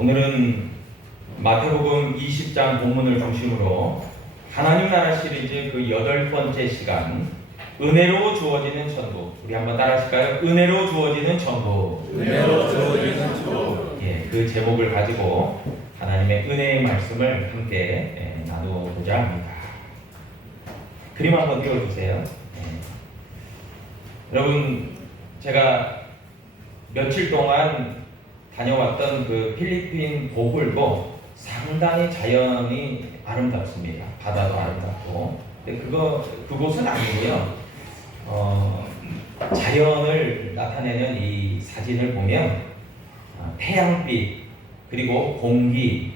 오늘은 마태복음 20장 본문을 중심으로 하나님 나라 시리즈 그 8번째 시간, 은혜로 주어지는 천국. 우리 한번 따라 하실까요? 은혜로 주어지는 천국. 은혜로 주어지는 천국. 예, 그 제목을 가지고 하나님의 은혜의 말씀을 함께 나누고자 합니다. 그림 한번 띄워주세요. 여러분, 제가 며칠 동안 다녀왔던 그 필리핀 보홀도 상당히 자연이 아름답습니다. 바다도 아름답고. 근데 그곳은 아니고요. 자연을 나타내는 이 사진을 보면 태양빛, 그리고 공기,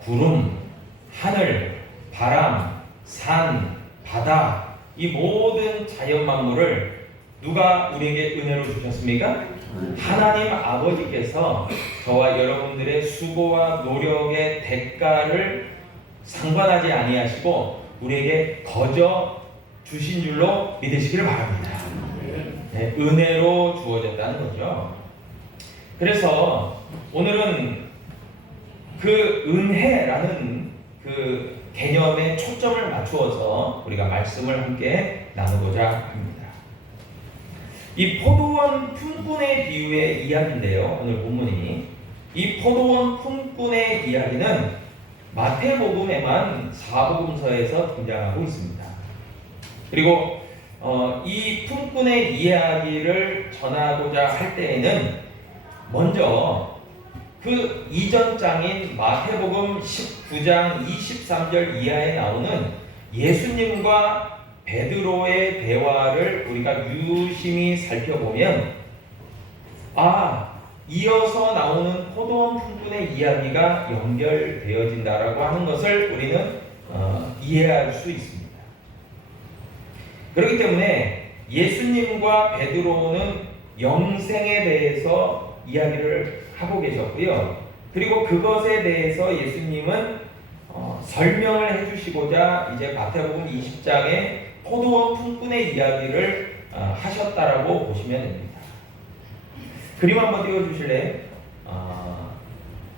구름, 하늘, 바람, 산, 바다, 이 모든 자연 만물을 누가 우리에게 은혜로 주셨습니까? 하나님 아버지께서 저와 여러분들의 수고와 노력의 대가를 상관하지 아니하시고 우리에게 거저 주신 줄로 믿으시기를 바랍니다. 네, 은혜로 주어졌다는 거죠. 그래서 오늘은 그 은혜라는 그 개념에 초점을 맞추어서 우리가 말씀을 함께 나누고자 합니다. 이 포도원 품꾼의 비유의 이야기인데요. 오늘 본문이 이 포도원 품꾼의 이야기는 마태복음에만 사복음서에서 등장하고 있습니다. 그리고 이 품꾼의 이야기를 전하고자 할 때에는 먼저 그 이전 장인 마태복음 19장 23절 이하에 나오는 예수님과 베드로의 대화를 우리가 유심히 살펴보면 이어서 나오는 포도원 품꾼의 이야기가 연결되어진다라고 하는 것을 우리는 이해할 수 있습니다. 그렇기 때문에 예수님과 베드로는 영생에 대해서 이야기를 하고 계셨고요. 그리고 그것에 대해서 예수님은 설명을 해주시고자 이제 마태복음 20장에 포도원 품꾼의 이야기를 하셨다라고 보시면 됩니다. 그림 한번 띄워주실래요?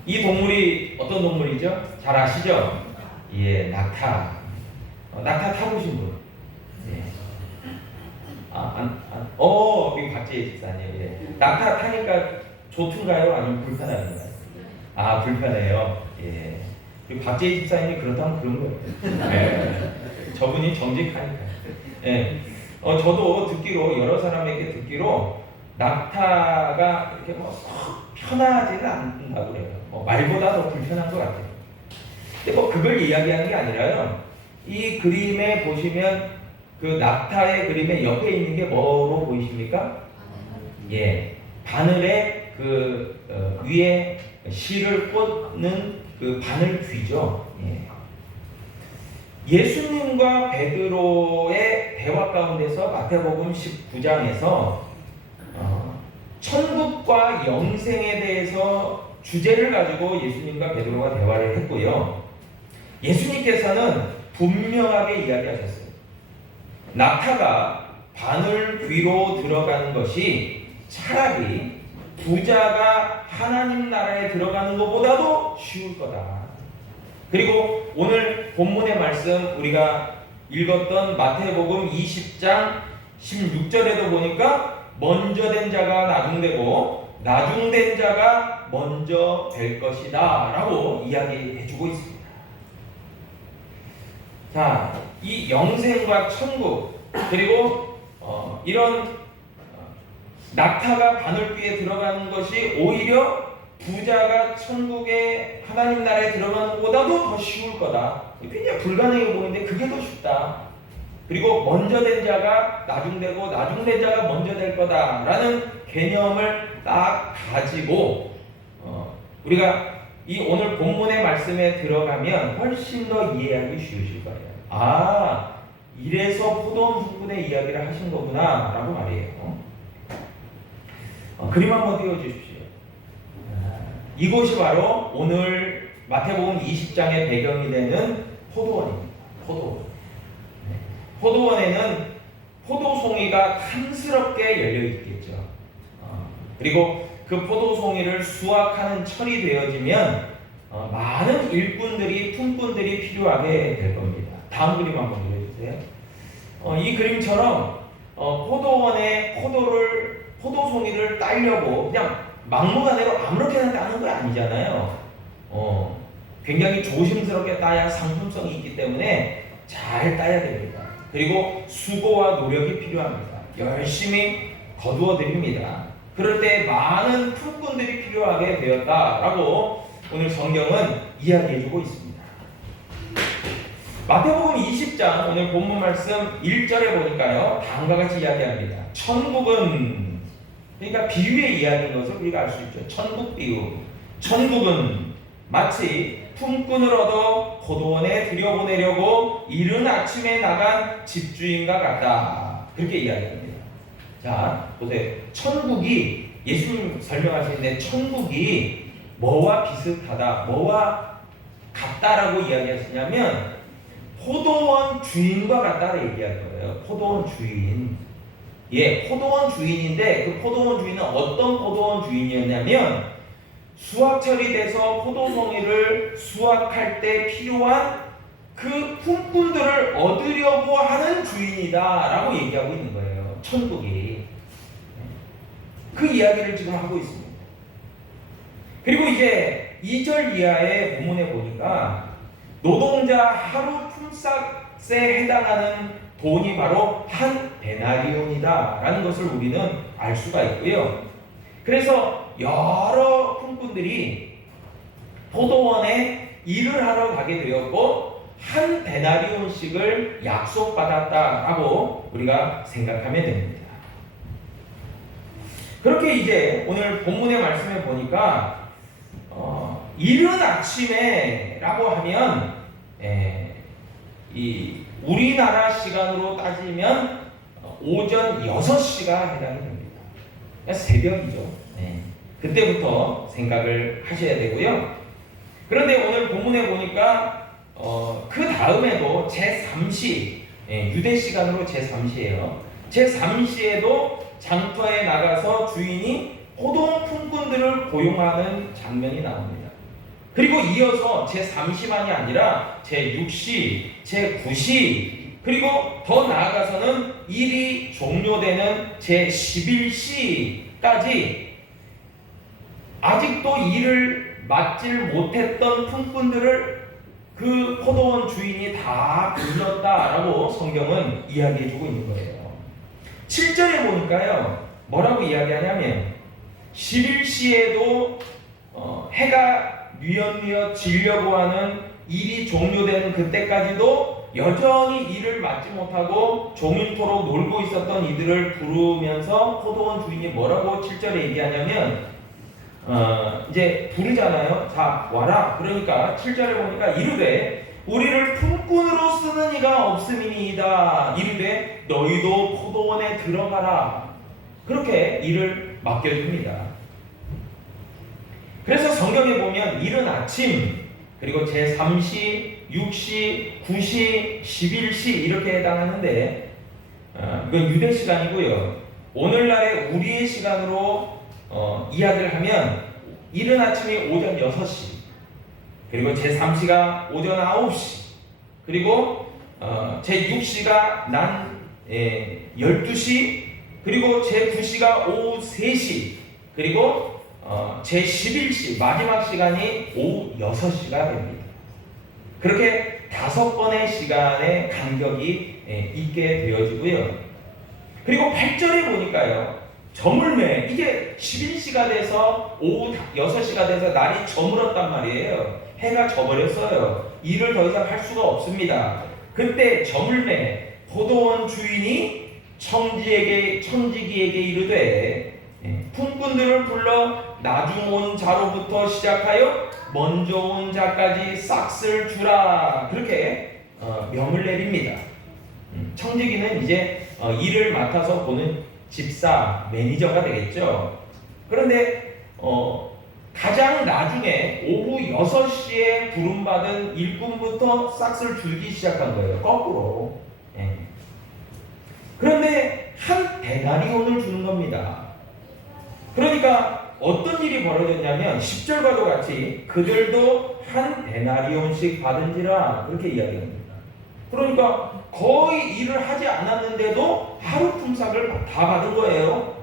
이 동물이 어떤 동물이죠? 잘 아시죠? 예, 낙타. 낙타 타보신 분? 예. 우리 박재희 집사님. 예. 낙타 타니까 좋던가요? 아니면 불편한가요? 불편해요. 예. 그리고 박재희 집사님이 그렇다면 그런 거예요. 예. 저분이 정직하니까. 예. 저도 듣기로, 여러 사람에게 듣기로, 낙타가 이렇게 편하지는 않다고 그래요. 말보다 더 불편한 것 같아요. 근데 그걸 이야기하는 게 아니라요. 이 그림에 보시면 그 낙타의 그림에 옆에 있는 게 뭐로 보이십니까? 예, 바늘에 그 위에 실을 꽂는 그 바늘 귀죠. 예. 예수님과 베드로의 대화 가운데서 마태복음 19장에서 천국과 영생에 대해서 주제를 가지고 예수님과 베드로가 대화를 했고요. 예수님께서는 분명하게 이야기하셨어요. 낙타가 바늘 귀로 들어가는 것이 차라리 부자가 하나님 나라에 들어가는 것보다도 쉬울 거다. 그리고 오늘 본문의 말씀 우리가 읽었던 마태복음 20장 16절에도 보니까 먼저 된 자가 나중되고 나중된 자가 먼저 될 것이다 라고 이야기해주고 있습니다. 자, 이 영생과 천국 그리고 이런 낙타가 바늘귀에 들어가는 것이 오히려 부자가 천국에 하나님 나라에 들어가는 것보다도 더 쉬울 거다. 굉장히 불가능해 보이는데 그게 더 쉽다. 그리고 먼저 된 자가 나중되고 나중된 자가 먼저 될 거다라는 개념을 딱 가지고 우리가 이 오늘 본문의 말씀에 들어가면 훨씬 더 이해하기 쉬우실 거예요. 이래서 포도원 품꾼의 이야기를 하신 거구나 라고 말이에요. 그림 한번 띄워주십시오. 이곳이 바로 오늘 마태복음 20장의 배경이 되는 포도원입니다. 포도원에는 포도송이가 칸스럽게 열려 있겠죠. 그리고 그 포도송이를 수확하는 철이 되어지면 많은 일꾼들이 품꾼들이 필요하게 될 겁니다. 다음 그림 한번 그려주세요. 이 그림처럼 포도원에 포도송이를 따려고 그냥 막무가내로 아무렇게나 따는 거 아니잖아요. 굉장히 조심스럽게 따야 상품성이 있기 때문에 잘 따야 됩니다. 그리고 수고와 노력이 필요합니다. 열심히 거두어 드립니다. 그럴 때 많은 품꾼들이 필요하게 되었다라고 오늘 성경은 이야기해주고 있습니다. 마태복음 20장 오늘 본문 말씀 1절에 보니까요, 다음과 같이 이야기합니다. 천국은, 그러니까 비유의 이야기인 것을 우리가 알 수 있죠. 천국 비유. 천국은 마치 품꾼을 얻어 포도원에 들여보내려고 이른 아침에 나간 집주인과 같다. 그렇게 이야기합니다. 자, 보세요. 천국이, 예수님 설명하시는데 천국이 뭐와 비슷하다, 뭐와 같다라고 이야기하시냐면 포도원 주인과 같다라고 얘기할 거예요. 포도원 주인. 예, 포도원 주인인데 그 포도원 주인은 어떤 포도원 주인이었냐면 수확철이 돼서 포도송이를 수확할 때 필요한 그 품꾼들을 얻으려고 하는 주인이다라고 얘기하고 있는 거예요. 천국이. 그 이야기를 지금 하고 있습니다. 그리고 이제 2절 이하의 본문에 보니까 노동자 하루 품삯에 해당하는 돈이 바로 한 데나리온이다 라는 것을 우리는 알 수가 있고요. 그래서 여러 품꾼들이 포도원에 일을 하러 가게 되었고 한 데나리온씩을 약속받았다라고 우리가 생각하면 됩니다. 그렇게 이제 오늘 본문의 말씀에 보니까 이른 아침에 라고 하면 이 우리나라 시간으로 따지면 오전 6시가 해당이 됩니다. 그러니까 새벽이죠. 그때부터 생각을 하셔야 되고요. 그런데 오늘 본문에 보니까 그 다음에도 제3시, 유대 시간으로 제3시예요. 제3시에도 장터에 나가서 주인이 포도원 품꾼들을 고용하는 장면이 나옵니다. 그리고 이어서 제3시만이 아니라 제6시, 제9시, 그리고 더 나아가서는 일이 종료되는 제11시까지 아직도 일을 맡질 못했던 품꾼들을 그 포도원 주인이 다 불렀다라고 성경은 이야기해주고 있는 거예요. 7절에 보니까요, 뭐라고 이야기하냐면 11시에도 해가 뉘엿뉘엿 지려고 하는 일이 종료되는 그때까지도 여전히 일을 맡지 못하고 종일토록 놀고 있었던 이들을 부르면서 포도원 주인이 뭐라고 7절에 얘기하냐면 이제 부르잖아요. 자, 와라. 그러니까 7절에 보니까 이르되 우리를 품꾼으로 쓰는 이가 없음이니이다. 이르되 너희도 포도원에 들어가라. 그렇게 일을 맡겨줍니다. 그래서 성경에 보면 이른 아침, 그리고 제3시, 6시, 9시, 11시 이렇게 해당하는데 이건 유대 시간이고요. 오늘날의 우리의 시간으로 이야기를 하면 이른 아침이 오전 6시, 그리고 제3시가 오전 9시, 그리고 제6시가 낮 12시, 그리고 제9시가 오후 3시, 그리고 제11시 마지막 시간이 오후 6시가 됩니다. 그렇게 5번의 시간의 간격이 있게 되어지고요. 그리고 8절에 보니까요, 저물매, 이게 11시가 돼서 오후 6시가 돼서 날이 저물었단 말이에요. 해가 져버렸어요. 일을 더 이상 할 수가 없습니다. 그때 저물매, 포도원 주인이 청지기에게 이르되 품꾼들을 불러 나중 온 자로부터 시작하여 먼저 온 자까지 싹쓸 주라. 그렇게 명을 내립니다. 청지기는 이제 일을 맡아서 보는 집사, 매니저가 되겠죠. 그런데 가장 나중에 오후 6시에 부름받은 일꾼부터 싹쓸 줄기 시작한 거예요. 거꾸로. 그런데 한 데나리온을 주는 겁니다. 그러니까 어떤 일이 벌어졌냐면 10절과도 같이 그들도 한 데나리온씩 받은지라 그렇게 이야기합니다. 그러니까 거의 일을 하지 않았는데도 하루 품삯을 다 받은 거예요.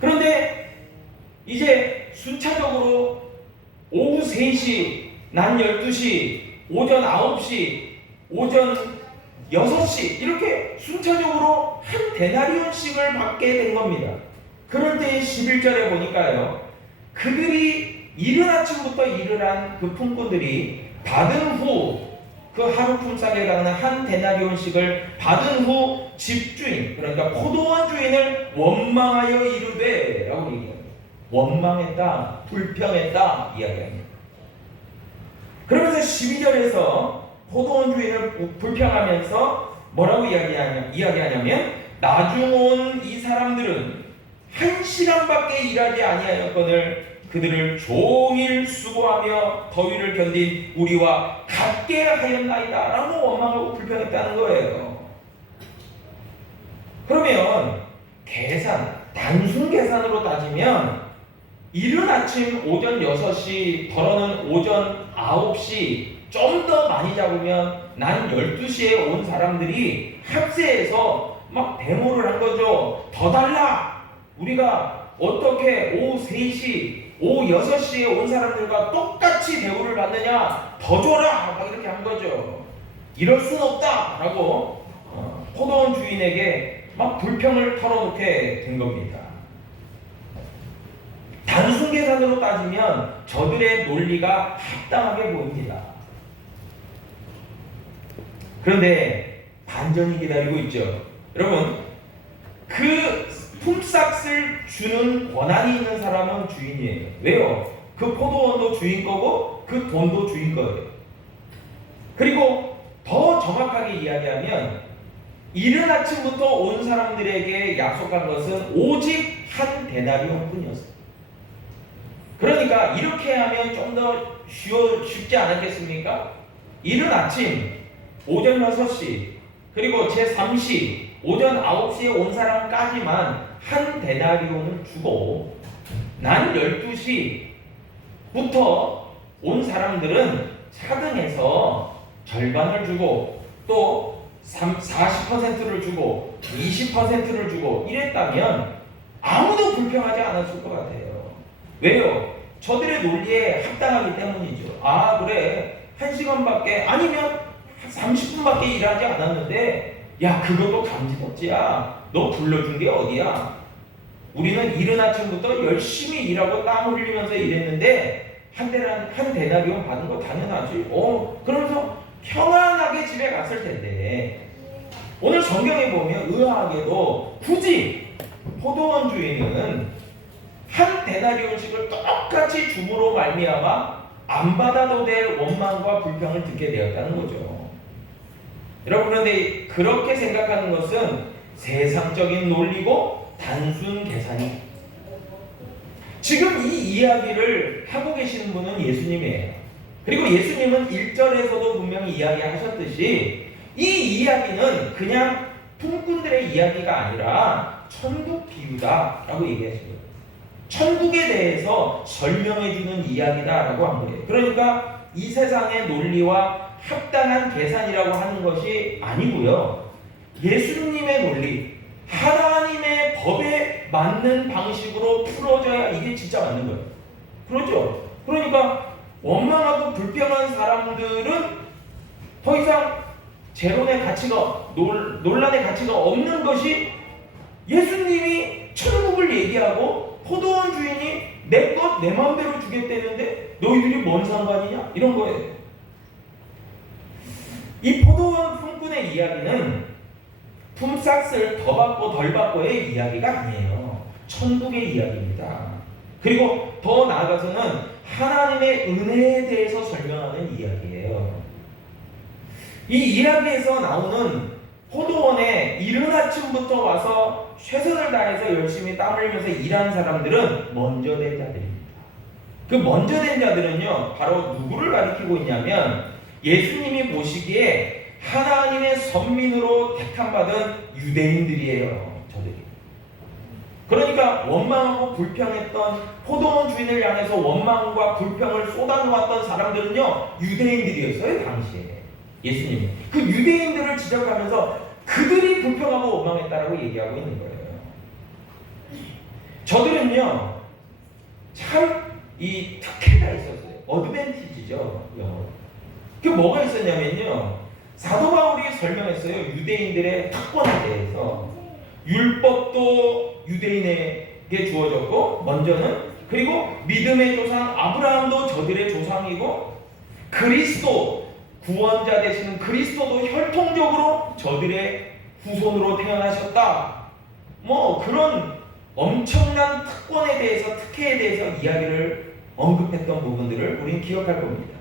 그런데 이제 순차적으로 오후 3시, 낮 12시, 오전 9시, 오전 6시 이렇게 순차적으로 한 데나리온씩을 받게 된 겁니다. 그럴 때 11절에 보니까요. 그들이 이른 아침부터 일을 한 그 품꾼들이 받은 후 그 하루 품삯에 해당하는 한 데나리온씩을 받은 후 집주인 그러니까 포도원 주인을 원망하여 이르되 라고 얘기합니다. 원망했다, 불평했다 이야기합니다. 그러면서 12절에서 포도원 주인을 불평하면서 뭐라고 이야기하냐면 나중 온 이 사람들은 1시간밖에 일하지 아니하였거늘 그들을 종일 수고하며 더위를 견딘 우리와 같게 하였나이다 라고 원망하고 불평했다는 거예요. 그러면 단순 계산으로 따지면 이른 아침 오전 6시 더러는 오전 9시 좀 더 많이 잡으면 난 12시에 온 사람들이 합세해서 막 데모를 한 거죠. 더 달라! 우리가 어떻게 오후 3시, 오후 6시에 온 사람들과 똑같이 대우를 받느냐? 더 줘라! 막 이렇게 한 거죠. 이럴 순 없다! 라고 포도원 주인에게 막 불평을 털어놓게 된 겁니다. 단순 계산으로 따지면 저들의 논리가 합당하게 보입니다. 그런데 반전이 기다리고 있죠. 여러분, 그 품삯을 주는 권한이 있는 사람은 주인이에요. 왜요? 그 포도원도 주인 거고 그 돈도 주인 거예요. 그리고 더 정확하게 이야기하면 이른 아침부터 온 사람들에게 약속한 것은 오직 한 데나리온 뿐이었어요. 그러니까 이렇게 하면 좀 더 쉽지 않았겠습니까? 이른 아침 오전 6시 그리고 제3시 오전 9시에 온 사람까지만 한 데나리온을 주고 난 12시부터 온 사람들은 차등해서 절반을 주고 또 40%를 주고 20%를 주고 이랬다면 아무도 불평하지 않았을 것 같아요. 왜요? 저들의 논리에 합당하기 때문이죠. 아 그래 1시간밖에 아니면 30분밖에 일하지 않았는데 야 그것도 감지덕지야. 너 불러준 게 어디야? 우리는 이른 아침부터 열심히 일하고 땀 흘리면서 일했는데 한 데나리온 받은 거 당연하지. 그러면서 평안하게 집에 갔을 텐데 오늘 성경에 보면 의아하게도 굳이 포도원 주인은 한 데나리온씩을 똑같이 줌으로 말미암아 안 받아도 될 원망과 불평을 듣게 되었다는 거죠. 여러분 그런데 그렇게 생각하는 것은 세상적인 논리고 단순 계산이 지금 이 이야기를 하고 계시는 분은 예수님이에요. 그리고 예수님은 1절에서도 분명히 이야기하셨듯이 이 이야기는 그냥 품꾼들의 이야기가 아니라 천국 비유다라고 얘기하시거든요. 천국에 대해서 설명해주는 이야기다라고 한 거예요. 그러니까 이 세상의 논리와 합당한 계산이라고 하는 것이 아니고요. 예수님의 논리, 하나님의 법에 맞는 방식으로 풀어져야 이게 진짜 맞는 거예요. 그렇죠? 그러니까 원망하고 불평한 사람들은 더 이상 재론의 가치가, 논란의 가치가 없는 것이 예수님이 천국을 얘기하고 포도원 주인이 내 것 내 마음대로 주겠다는데 너희들이 뭔 상관이냐? 이런 거예요. 이 포도원 품꾼의 이야기는 품삯을 더 받고 덜 받고의 이야기가 아니에요. 천국의 이야기입니다. 그리고 더 나아가서는 하나님의 은혜에 대해서 설명하는 이야기예요. 이 이야기에서 나오는 포도원에 이른 아침부터 와서 최선을 다해서 열심히 땀 흘리면서 일한 사람들은 먼저 된 자들입니다. 그 먼저 된 자들은요, 바로 누구를 가리키고 있냐면 예수님이 보시기에 하나님의 선민으로 택함받은 유대인들이에요. 저들이. 그러니까 원망하고 불평했던 포도원 주인을 향해서 원망과 불평을 쏟아놓았던 사람들은요, 유대인들이었어요. 당시에 예수님이 그 유대인들을 지적하면서 그들이 불평하고 원망했다라고 얘기하고 있는 거예요. 저들은요 참 이 특혜가 있었어요. 어드밴티지죠, 영어로. 그게 뭐가 있었냐면요, 사도 바울이 설명했어요. 유대인들의 특권에 대해서. 율법도 유대인에게 주어졌고 먼저는, 그리고 믿음의 조상 아브라함도 저들의 조상이고, 그리스도 구원자 되시는 그리스도도 혈통적으로 저들의 후손으로 태어나셨다. 뭐 그런 엄청난 특권에 대해서, 특혜에 대해서 이야기를 언급했던 부분들을 우리는 기억할 겁니다.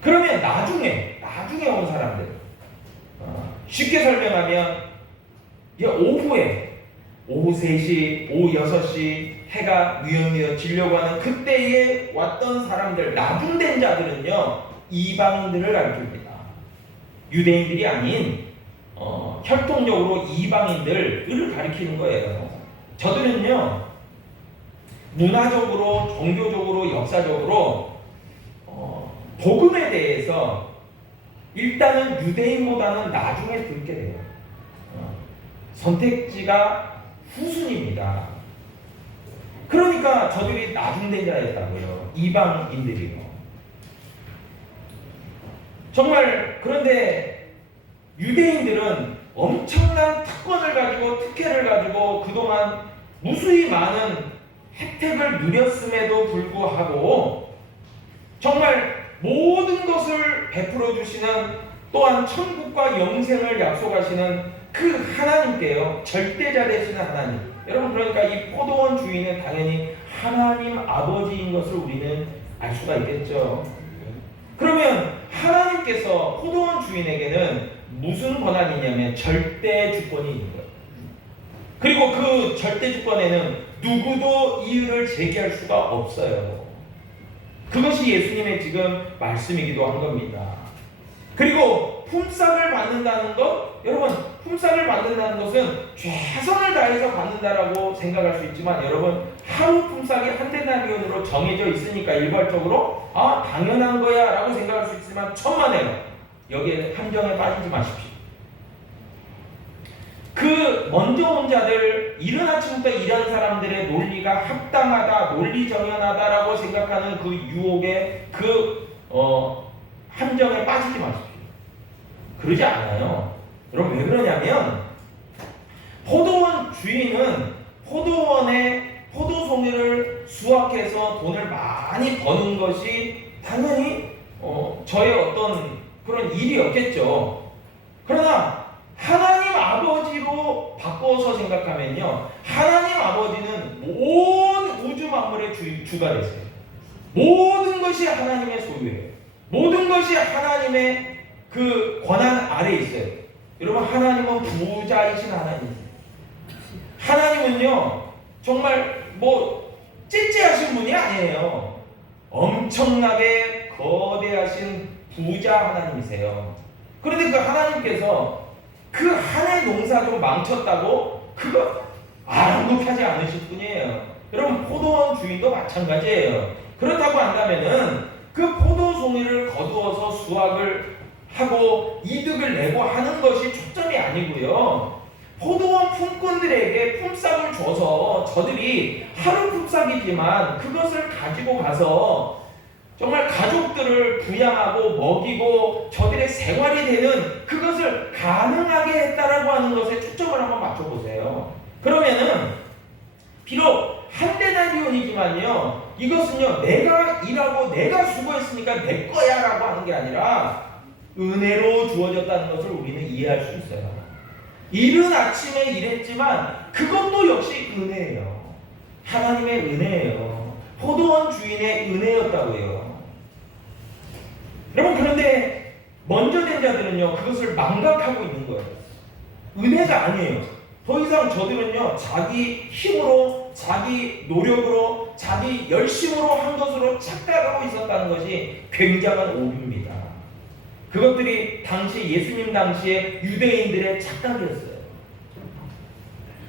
그러면 나중에 온 사람들, 쉽게 설명하면 오후 3시, 오후 6시 해가 뉘엿뉘엿 지려고 하는 그때에 왔던 사람들, 나중된 자들은요 이방인들을 가리킵니다. 유대인들이 아닌 혈통적으로 이방인들을 가리키는 거예요. 저들은요 문화적으로, 종교적으로, 역사적으로 복음에 대해서 일단은 유대인보다는 나중에 듣게 돼요. 선택지가 후순입니다. 그러니까 저들이 나중된 자였다고요. 이방인들이요. 정말. 그런데 유대인들은 엄청난 특권을 가지고, 특혜를 가지고 그동안 무수히 많은 혜택을 누렸음에도 불구하고 정말 모든 것을 베풀어 주시는, 또한 천국과 영생을 약속하시는 그 하나님께요, 절대자 되시는 하나님. 여러분, 그러니까 이 포도원 주인은 당연히 하나님 아버지인 것을 우리는 알 수가 있겠죠. 그러면 하나님께서 포도원 주인에게는 무슨 권한이 있냐면 절대 주권이 있는 거예요. 그리고 그 절대 주권에는 누구도 이의를 제기할 수가 없어요. 그것이 예수님의 지금 말씀이기도 한 겁니다. 그리고 품삯을 받는다는 것, 여러분, 품삯을 받는다는 것은 최선을 다해서 받는다라고 생각할 수 있지만, 여러분, 하루 품삯이 한 데나리온으로 정해져 있으니까 일괄적으로 당연한 거야 라고 생각할 수 있지만, 천만에요, 여기에는 함정에 빠지지 마십시오. 그 먼저 온 자들, 이른 아침부터 일한 사람들의 논리가 합당하다, 논리정연하다라고 생각하는 그 유혹에, 함정에 빠지지 마십시오. 그러지 않아요. 여러분, 왜 그러냐면 포도원 주인은 포도원에 포도송이를 수확해서 돈을 많이 버는 것이 당연히 저의 어떤 그런 일이었겠죠. 그러나 하나님 아버지로 바꿔서 생각하면요, 하나님 아버지는 온 우주 만물의 주가 되세요. 모든 것이 하나님의 소유예요. 모든 것이 하나님의 그 권한 아래에 있어요. 여러분, 하나님은 부자이신 하나님이세요. 하나님은요 정말 찌찌하신 분이 아니에요. 엄청나게 거대하신 부자 하나님이세요. 그런데 그 하나님께서 그 한 해 농사 좀 망쳤다고 그거 아랑곳하지 않으실 분이에요. 여러분, 포도원 주인도 마찬가지예요. 그렇다고 한다면은 그 포도송이를 거두어서 수확을 하고 이득을 내고 하는 것이 초점이 아니고요, 포도원 품꾼들에게 품삯을 줘서 저들이 하루 품삯이지만 그것을 가지고 가서 정말 가족들을 부양하고 먹이고 저들의 생활이 되는 그것을 가능하게 했다라고 하는 것에 초점을 한번 맞춰보세요. 그러면은 비록 한 데나리온이지만요, 이것은요 내가 일하고 내가 수고했으니까 내 거야 라고 하는 게 아니라 은혜로 주어졌다는 것을 우리는 이해할 수 있어요. 이른 아침에 일했지만 그것도 역시 은혜예요. 하나님의 은혜예요. 포도원 주인의 은혜였다고요. 여러분, 그런데 먼저 된 자들은요 그것을 망각하고 있는 거예요. 은혜가 아니에요. 더 이상 저들은요 자기 힘으로, 자기 노력으로, 자기 열심으로 한 것으로 착각하고 있었다는 것이 굉장한 오류입니다. 그것들이 당시 예수님 당시에 유대인들의 착각이었어요.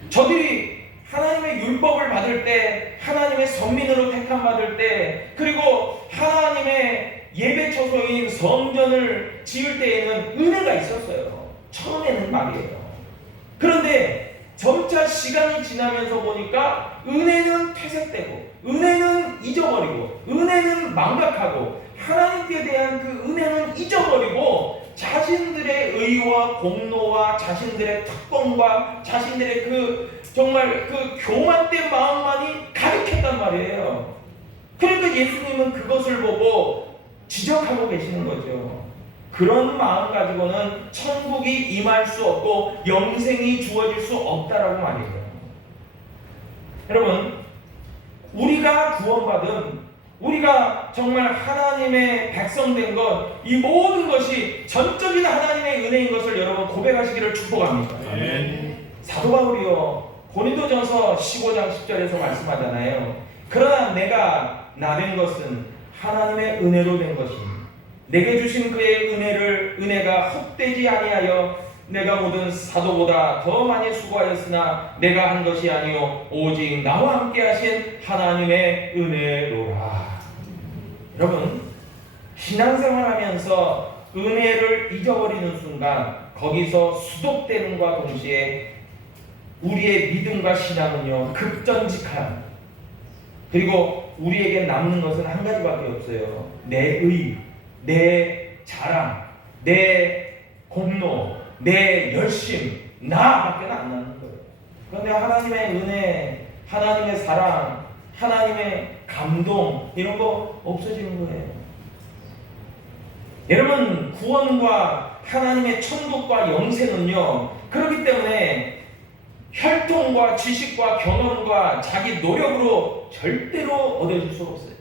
저들이 하나님의 율법을 받을 때, 하나님의 선민으로 택함 받을 때, 그리고 하나님의 예배 처소인 성전을 지을 때에는 은혜가 있었어요. 처음에는 말이에요. 그런데 점차 시간이 지나면서 보니까 은혜는 퇴색되고, 은혜는 잊어버리고, 은혜는 망각하고, 하나님께 대한 그 은혜는 잊어버리고, 자신들의 의와 공로와 자신들의 특권과 자신들의 그 정말 그 교만된 마음만이 가득했단 말이에요. 그러니까 예수님은 그것을 보고 지적하고 계시는 거죠. 그런 마음 가지고는 천국이 임할 수 없고 영생이 주어질 수 없다라고 말이에요. 여러분, 우리가 구원받은, 우리가 정말 하나님의 백성된 것, 이 모든 것이 전적인 하나님의 은혜인 것을 여러분 고백하시기를 축복합니다. 아멘. 사도 바울이요, 고린도전서 15장 10절에서 말씀하잖아요. 그러나 내가 나 된 것은 하나님의 은혜로 된 것입니다. 내게 주신 그의 은혜가 헛되지 아니하여 내가 모든 사도보다 더 많이 수고하였으나 내가 한 것이 아니요 오직 나와 함께 하신 하나님의 은혜로라. 여러분, 신앙생활하면서 은혜를 잊어버리는 순간 거기서 수독되는과 동시에 우리의 믿음과 신앙은요 급전직한, 그리고 우리에게 남는 것은 한 가지밖에 없어요. 내 의, 내 자랑, 내 공로, 내 열심, 나밖에 안 남는 거예요. 그런데 하나님의 은혜, 하나님의 사랑, 하나님의 감동, 이런 거 없어지는 거예요. 여러분, 구원과 하나님의 천국과 영생은요, 그렇기 때문에 혈통과 지식과 경험과 자기 노력으로 절대로 얻어질 수 없어요.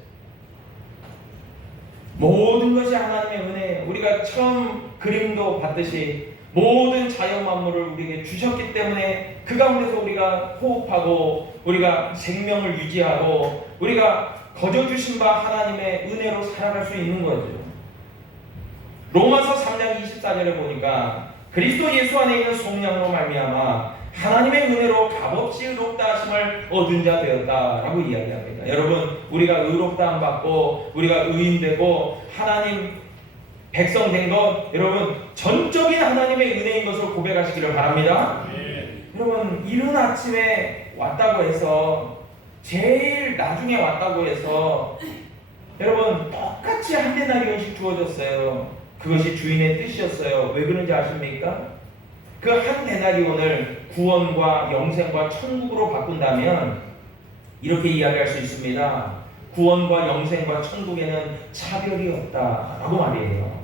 모든 것이 하나님의 은혜예요. 우리가 처음 그림도 봤듯이 모든 자연 만물을 우리에게 주셨기 때문에 그 가운데서 우리가 호흡하고 우리가 생명을 유지하고 우리가 거저 주신 바 하나님의 은혜로 살아갈 수 있는 거죠. 로마서 3장 24절에 보니까 그리스도 예수 안에 있는 속량으로 말미암아 하나님의 은혜로 값없이 의롭다 하심을 얻은 자 되었다라고 이야기합니다. 여러분, 우리가 의롭다 함 받고 우리가 의인되고 하나님 백성 된 것, 여러분 전적인 하나님의 은혜인 것을 고백하시기를 바랍니다. 여러분, 이른 아침에 왔다고 해서, 제일 나중에 왔다고 해서 여러분 똑같이 한 데나리온씩 주어졌어요. 그것이 주인의 뜻이었어요. 왜 그런지 아십니까? 그 한 데나리온을 구원과 영생과 천국으로 바꾼다면 이렇게 이야기할 수 있습니다. 구원과 영생과 천국에는 차별이 없다라고 말이에요.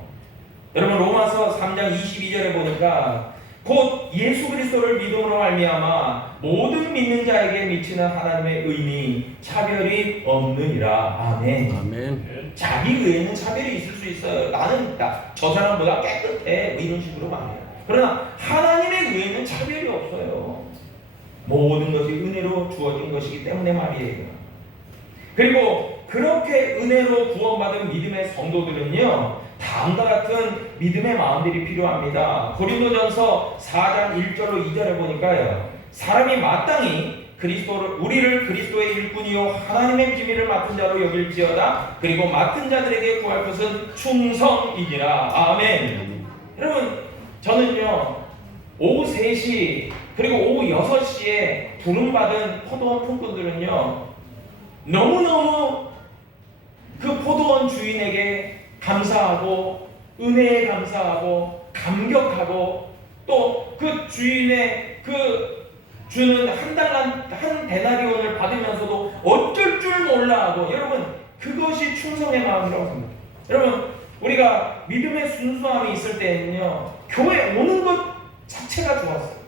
여러분, 로마서 3장 22절에 보니까 곧 예수 그리스도를 믿음으로 말미암아 모든 믿는 자에게 미치는 하나님의 의미 차별이 없느니라. 아멘. 아멘. 자기 의에는 차별이 있을 수 있어요. 나는 저 사람보다 깨끗해, 이런 식으로 말해요. 그러나 하나님의 의에는 차별이 없어요. 모든 것이 은혜로 주어진 것이기 때문에 말이에요. 그리고 그렇게 은혜로 구원받은 믿음의 성도들은요, 다음과 같은 믿음의 마음들이 필요합니다. 고린도전서 4장 1절로 2절에 보니까요, 사람이 마땅히 우리를 그리스도의 일꾼이요 하나님의 비밀을 맡은 자로 여길지어다. 그리고 맡은 자들에게 구할 것은 충성이니라. 아멘. 여러분, 저는요 오후 3시 그리고 오후 6시에 부름받은 포도원 품꾼들은요 너무너무 그 포도원 주인에게 감사하고 은혜에 감사하고 감격하고 또 그 주인의 그 주는 한 데나리온을 받으면서도 어쩔 줄 몰라 하고, 여러분 그것이 충성의 마음이라고 합니다. 여러분, 우리가 믿음의 순수함이 있을 때는요 교회 오는 것 자체가 좋았어요.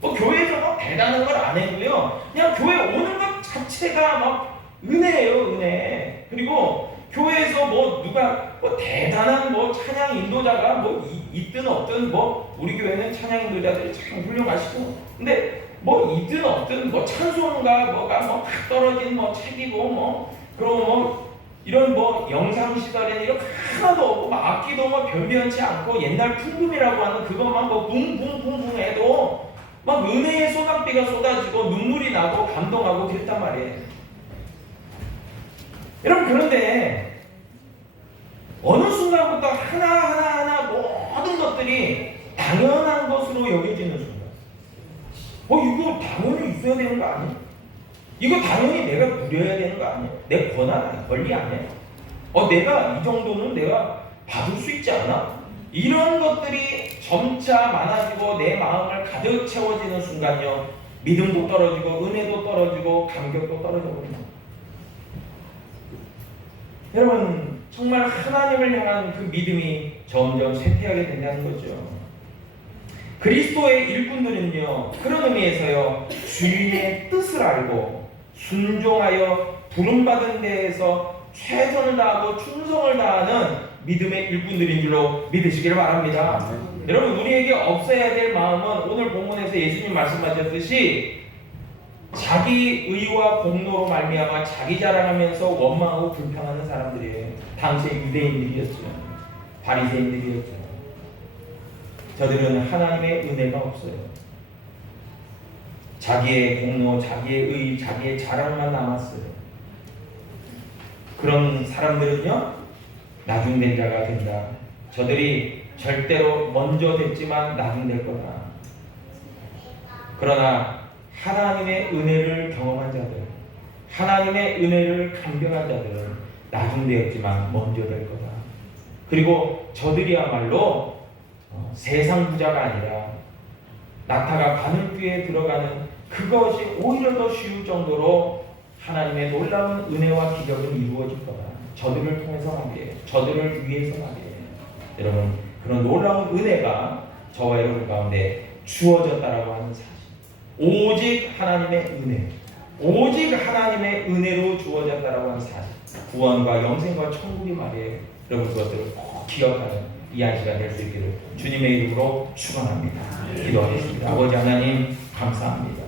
뭐 교회에서 막 대단한 걸 안 해도요 그냥 교회 오는 것 자체가 막 은혜예요, 은혜. 그리고 교회에서 뭐 누가 뭐 대단한 뭐 찬양 인도자가 뭐 있든 없든, 뭐 우리 교회는 찬양 인도자들이 참 훌륭하시고, 근데 뭐 있든 없든 뭐 찬송가 뭐가 뭐 떨어진 뭐 책이고 뭐 그리고 뭐 이런 뭐 영상 시설에는 이런 하나도 없고 막 악기도 뭐 변변치 않고 옛날 풍금이라고 하는 그것만 뭐 붕붕붕붕 해도 막 은혜의 소낙비가 쏟아지고 눈물이 나고 감동하고 그랬단 말이에요. 여러분, 그런데 어느 순간부터 하나하나 모든 것들이 당연한 것으로 여겨지는 순간, 이거 당연히 있어야 되는 거 아니야? 이거 당연히 내가 누려야 되는 거 아니야? 내 권한 아니야? 권리 아니야? 내가 이 정도는 내가 받을 수 있지 않아? 이런 것들이 점차 많아지고 내 마음을 가득 채워지는 순간요, 믿음도 떨어지고 은혜도 떨어지고 감격도 떨어져 버립니다. 여러분, 정말 하나님을 향한 그 믿음이 점점 쇠퇴하게 된다는 거죠. 그리스도의 일꾼들은요, 그런 의미에서요, 주인의 뜻을 알고 순종하여 부름받은 데에서 최선을 다하고 충성을 다하는 믿음의 일꾼들인 줄로 믿으시기를 바랍니다. 여러분, 우리에게 없어야 될 마음은 오늘 본문에서 예수님 말씀하셨듯이 자기 의와 공로로 말미암아 자기 자랑하면서 원망하고 불평하는 사람들이에요. 당시의 유대인들이었죠. 바리새인들이었죠. 저들은 하나님의 은혜가 없어요. 자기의 공로, 자기의 의, 자기의 자랑만 남았어요. 그런 사람들은요, 나중된 자가 된다. 저들이 절대로 먼저 됐지만 나중될 거다. 그러나 하나님의 은혜를 경험한 자들, 하나님의 은혜를 감격한 자들은 나중되었지만 먼저 될 거다. 그리고 저들이야말로 세상 부자가 아니라 낙타가 바늘귀에 들어가는 그것이 오히려 더 쉬울 정도로 하나님의 놀라운 은혜와 기적은 이루어질 거다. 저들을 통해서 말이에요. 저들을 위해서 말이에요. 여러분, 그런 놀라운 은혜가 저와 여러분 가운데 주어졌다라고 하는 사실. 오직 하나님의 은혜, 오직 하나님의 은혜로 주어졌다라고 하는 사실. 구원과 영생과 천국이 말이에요. 여러분, 그것들을 꼭 기억하는 이 한 시간 될 수 있기를 주님의 이름으로 축원합니다. 기도하겠습니다. 아버지 하나님, 감사합니다.